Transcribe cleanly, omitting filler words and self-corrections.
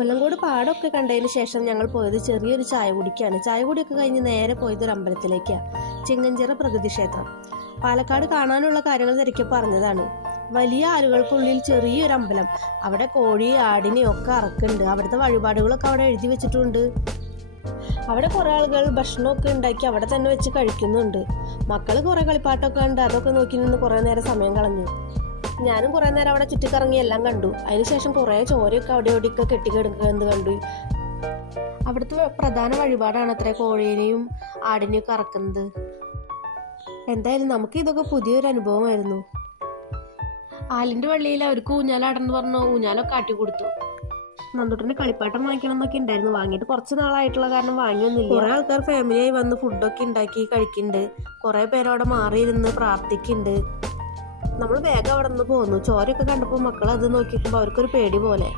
കൊല്ലങ്കോട് പാടമൊക്കെ കണ്ടതിന് ശേഷം ഞങ്ങൾ പോയത് ചെറിയൊരു ചായ കുടിക്കാണ്. ചായ കുടിയൊക്കെ കഴിഞ്ഞ് നേരെ പോയത് ഒരു അമ്പലത്തിലേക്കാണ്. ചിങ്ങഞ്ചിറ പ്രകൃതി ക്ഷേത്രം. പാലക്കാട് കാണാനുള്ള കാര്യങ്ങൾ തിരക്കി പറഞ്ഞതാണ്. വലിയ ആലുകൾക്കുള്ളിൽ ചെറിയൊരു അമ്പലം. അവിടെ കോഴി ആടിനെ ഒക്കെ അറക്കുന്നുണ്ട്. അവിടുത്തെ വഴിപാടുകളൊക്കെ അവിടെ എഴുതി വെച്ചിട്ടുണ്ട്. അവിടെ കുറേ ആളുകൾ ഭക്ഷണമൊക്കെ ഉണ്ടാക്കി അവിടെ തന്നെ വെച്ച് കഴിക്കുന്നുണ്ട്. മക്കൾ കുറേ കളിപ്പാട്ടൊക്കെ ഉണ്ട്. അതൊക്കെ നോക്കി നിന്ന് കുറേ നേരം സമയം കളഞ്ഞു. ഞാനും കുറേ നേരം അവിടെ ചുറ്റിക്കറങ്ങി എല്ലാം കണ്ടു. അതിനുശേഷം കുറേ ചോരയൊക്കെ അവിടെ ഇവിടെയൊക്കെ കെട്ടിക്കിടക്കുന്നത് കണ്ടു. അവിടുത്തെ പ്രധാന വഴിപാടാണ് അത്ര കോഴീനെയും ആടിനെയും ഒക്കെ അറക്കുന്നത്. എന്തായാലും നമുക്ക് ഇതൊക്കെ പുതിയൊരു അനുഭവമായിരുന്നു. ആലിന്റെ വള്ളിയിൽ അവർക്ക് ഊഞ്ഞാലാടെന്ന് പറഞ്ഞു ഊഞ്ഞാലൊക്കെ ആട്ടി കൊടുത്തു. നന്ദുട്ടന് കളിപ്പാട്ടം വാങ്ങിക്കണം എന്നൊക്കെ ഉണ്ടായിരുന്നു. വാങ്ങിയിട്ട് കുറച്ച് നാളായിട്ടുള്ള കാരണം വാങ്ങിയൊന്നുമില്ല. കുറെ ആൾക്കാർ ഫാമിലിയായി വന്ന് ഫുഡൊക്കെ ഉണ്ടാക്കി കഴിക്കുന്നുണ്ട്. കുറെ പേരവിടെ മാറിയിരുന്ന് പ്രാർത്ഥിക്കുന്നുണ്ട്. നമ്മൾ വേഗം അവിടെ നിന്ന് പോന്നു. ചോരയൊക്കെ കണ്ടപ്പോൾ മക്കൾ അത് നോക്കിയപ്പോൾ അവർക്കൊരു പേടി പോലെ.